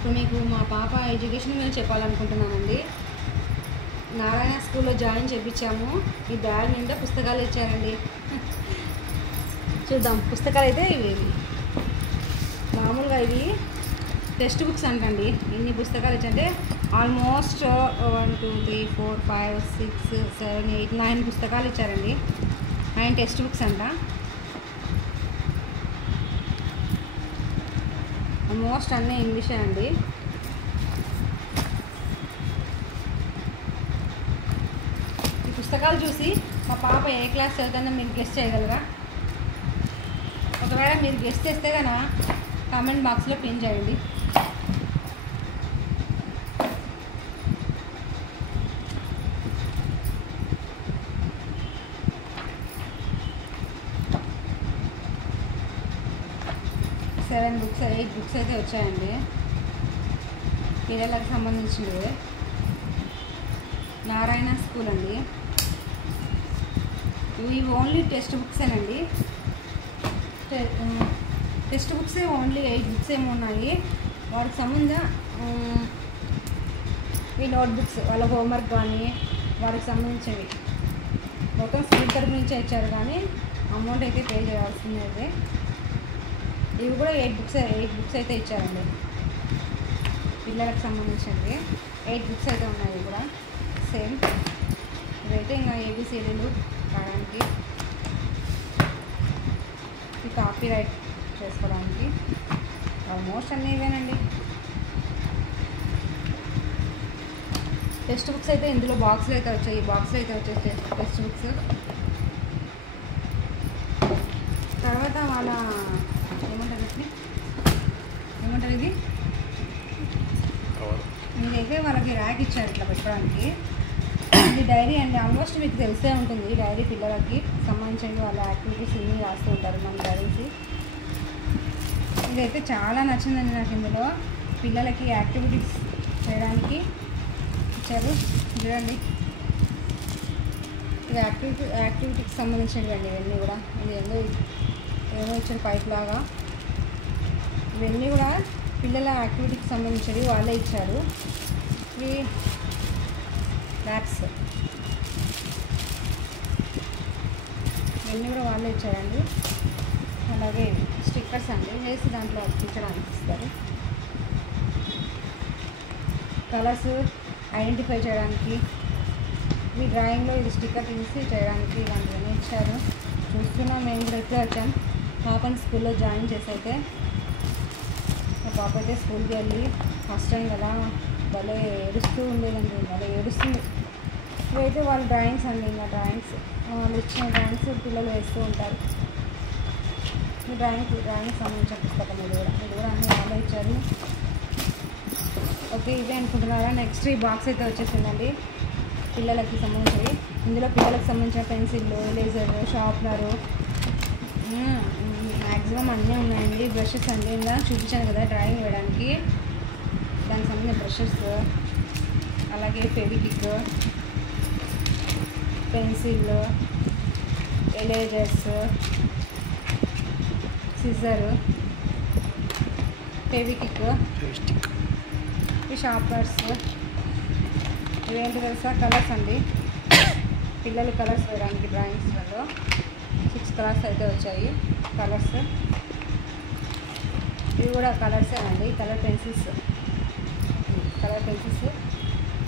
ఇప్పుడు మీకు మా పాప ఎడ్యుకేషన్ గురించి చెప్పాలనుకుంటున్నానండి. నారాయణ స్కూల్లో జాయిన్ చేయించాము. ఈ బ్యాగ్ నిండా పుస్తకాలు ఇచ్చారండి. చూద్దాం. పుస్తకాలు అయితే ఇవి మామూలుగా ఇవి టెక్స్ట్ బుక్స్ అంటండి. ఎన్ని పుస్తకాలు ఇచ్చంటే ఆల్మోస్ట్ 1 2 3 4 5 6 7 8 9 పుస్తకాలు ఇచ్చారండి. 9 టెక్స్ట్ బుక్స్ అంట. ఆల్మోస్ట్ అన్నీ ఇంగ్లీషే అండి. ఈ పుస్తకాలు చూసి మా పాప ఏ క్లాస్ చదువుతుందో మీరు గెస్ట్ చేయగలరా? ఒకవేళ మీరు గెస్ట్ చేస్తే కనుక కామెంట్ బాక్స్లో పిన్ చేయండి. సెవెన్ బుక్స్ 8 బుక్స్ అయితే వచ్చాయండి. పిల్లలకు సంబంధించినవి. నారాయణ స్కూల్ అండి. ఇవి ఓన్లీ టెక్స్ట్ బుక్సేనండి. టెక్స్ట్ బుక్సే ఓన్లీ 8 బుక్స్ ఏమో ఉన్నాయి. వాటికి సంబంధించిన ఈ నోట్బుక్స్ వాళ్ళ హోంవర్క్ కానీ వాటికి సంబంధించినవి మొత్తం స్కూల్ తరఫు నుంచే ఇచ్చారు, కానీ అమౌంట్ అయితే పే చేయాల్సిందే. అయితే ఇవి కూడా 8 బుక్స్ అయితే ఇచ్చారండి. పిల్లలకు సంబంధించినవి 8 బుక్స్ అయితే ఉన్నాయి. ఇవి కూడా సేమ్. ఇదైతే ఇంకా ఏబిసిడీలు రాయడానికి, ఈ కాపీ రైట్ చేసుకోవడానికి ఆల్మోస్ట్ అన్నీ ఇవేనండి. టెక్స్ట్ బుక్స్ అయితే ఇందులో బాక్స్లో అయితే వచ్చాయి. ఈ బాక్స్లో అయితే వచ్చాయి టెక్స్ట్ బుక్స్. తర్వాత వాళ్ళ ఏమంటారు ఇది ఇదైతే వాళ్ళకి ర్యాక్ ఇచ్చారు ఇట్లా పెట్టడానికి. ఇది డైరీ అండి. ఆల్మోస్ట్ మీకు తెలిసే ఉంటుంది. డైరీ పిల్లలకి సంబంధించిన వాళ్ళ యాక్టివిటీస్ ఇన్ని రాస్తూ ఉంటారు మన డైరీస్. ఇదైతే చాలా నచ్చిందండి నాకు. ఇందులో పిల్లలకి యాక్టివిటీస్ చేయడానికి ఇచ్చారు. చూడండి, ఇది యాక్టివిటీకి సంబంధించినవి అండి. ఇవన్నీ కూడా ఇది ఏదో ఇచ్చిన పైప్ లాగా. ఇవన్నీ కూడా పిల్లల యాక్టివిటీకి సంబంధించినవి వాళ్ళే ఇచ్చారు. ఇవి ర్యాక్స్ ఇవన్నీ కూడా వాళ్ళే ఇచ్చారండి. అలాగే స్టిక్కర్స్ అండి వేసి దాంట్లో అతికించడానికి ఇస్తారు. కలర్స్ ఐడెంటిఫై చేయడానికి, మీ డ్రాయింగ్లో ఇది స్టిక్కర్ తీసి చేయడానికి ఇలాంటివన్నీ ఇచ్చారు. చూస్తున్నాం. మేము కూడా ఇప్పుడే వచ్చాం పాపని స్కూల్లో జాయిన్ చేసి. అయితే మా పాప అయితే స్కూల్కి వెళ్ళి ఫస్ట్ టైం కదా భలే ఏడుస్తూ ఉండేదండి. భలే ఏడుస్తుంది. ఇవైతే వాళ్ళ డ్రాయింగ్స్ అండి. ఇంకా డ్రాయింగ్స్ వాళ్ళు ఇచ్చిన డ్రాయింగ్స్ పిల్లలు వేస్తూ ఉంటారు. ఈ డ్రాయింగ్ సంబంధించిన పుస్తకం ఇది కూడా అన్నీ వాళ్ళే ఇచ్చారు. ఓకే, ఇవే అనుకుంటున్నారా? నెక్స్ట్ ఈ బాక్స్ అయితే వచ్చేసిందండి పిల్లలకి సంబంధించినవి. ఇందులో పిల్లలకు సంబంధించిన పెన్సిళ్ళు, ఎరేజర్, షార్ప్నరు, మ్యాక్సిమం అన్నీ ఉన్నాయండి. బ్రషెస్ అండి, ఇంకా చూపించాను కదా డ్రాయింగ్ వేయడానికి, దానికి సంబంధించిన బ్రషెస్, అలాగే Fevikwik, pencil, erasers, scissor, Fevikwik, ఈ షార్ప్నర్స్. ఇవేంటి తెలుసా? కలర్స్ అండి. పిల్లలు కలర్స్ వేయడానికి డ్రాయింగ్స్లలో 6 కలర్స్ అయితే వచ్చాయి. కలర్స్ ఇవి కూడా కలర్సే అండి. కలర్ పెన్సిల్స్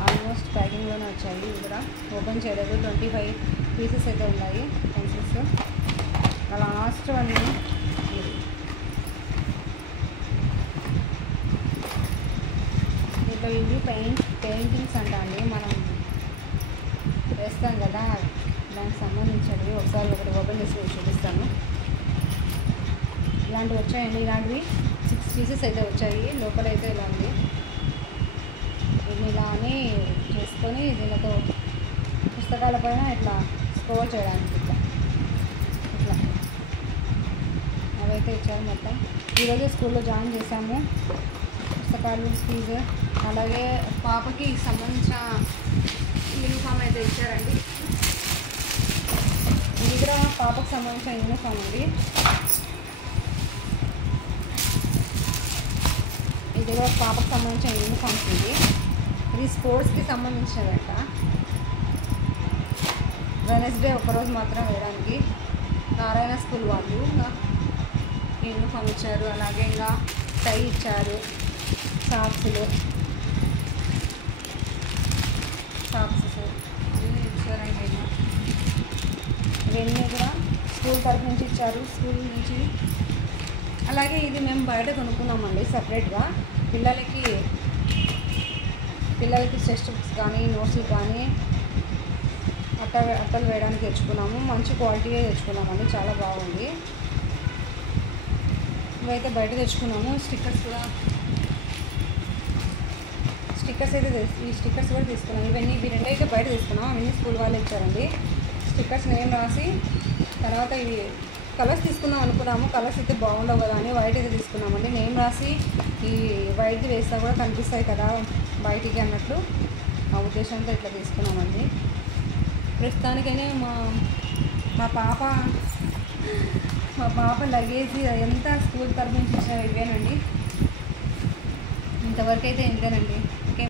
ఆల్మోస్ట్ ప్యాకింగ్లోనే వచ్చాయి. ఇవి కూడా ఓపెన్ చేయలేదు. 25 పీసెస్ అయితే ఉన్నాయి పెన్సిల్స్. లాస్ట్ వన్ దీంట్లో ఇవి పెయింటింగ్స్ అండి. మనం వేస్తాం కదా, దానికి సంబంధించినవి. ఒకటి ఓపెన్ చేసి చూపిస్తాను. ఇలాంటివి వచ్చాయండి. ఇలాంటివి 6 పీసెస్ అయితే వచ్చాయి. లోపలైతే ఇలా ఉంది. దీన్ని ఇలా అని చేసుకొని దీనితో పుస్తకాల పైన ఇట్లా స్క్రోల్ చేయడానికి ఇట్లా అవైతే ఇచ్చారు. మొత్తం ఈరోజు స్కూల్లో జాయిన్ చేశాము. పుస్తకాలు, ఫీజు, అలాగే పాపకి సంబంధించిన యూనిఫామ్ అయితే ఇచ్చారండి. ఇది కూడా పాపకు సంబంధించిన యూనిఫామ్ అండి. ఇది కూడా పాపకు సంబంధించిన యూనిఫామ్స్ ఇది స్పోర్ట్స్కి సంబంధించినదంట. వెనస్డే ఒకరోజు మాత్రం వేయడానికి నారాయణ స్కూల్ వాళ్ళు యూనిఫామ్ ఇచ్చారు. అలాగే ఇంకా టై ఇచ్చారు, సాక్స్లు అన్నీ ఇచ్చారండి. ఇవన్నీ కూడా స్కూల్ తరఫు నుంచి ఇచ్చారు, స్కూల్ నుంచి. అలాగే ఇది మేము బయట కొనుక్కున్నామండి సపరేట్గా. పిల్లలకి టెక్స్ట్ బుక్స్ కానీ నోట్స్లు కానీ అట్టలు వేయడానికి తెచ్చుకున్నాము. మంచి క్వాలిటీగా తెచ్చుకున్నామండి, చాలా బాగుంది. ఇవైతే బయట తెచ్చుకున్నాము. స్టిక్కర్స్ అయితే ఈ స్టిక్కర్స్ కూడా తీసుకున్నాము. ఇవి రెండైతే బయట తీసుకున్నాం, అవన్నీ స్కూల్ వాళ్ళు ఇచ్చారండి. స్టిక్కర్స్ నేమ్ రాసి తర్వాత ఇవి కలర్స్ తీసుకుందాం అనుకున్నాము. కలర్స్ అయితే బాగుండవు కదా అని వైట్ అయితే తీసుకున్నామండి. నేమ్ రాసి ఈ వైట్ది వేస్తా కూడా కనిపిస్తాయి కదా బయటికి అన్నట్లు మా ఉద్దేశంతో ఇట్లా తీసుకున్నామండి. ప్రస్తుతానికైనా మా పాప లగేజ్ ఎంత స్కూల్ తరఫు నుంచి ఇచ్చిన ఇవేనండి. ఇంతవరకు అయితే ఇంతేనండి.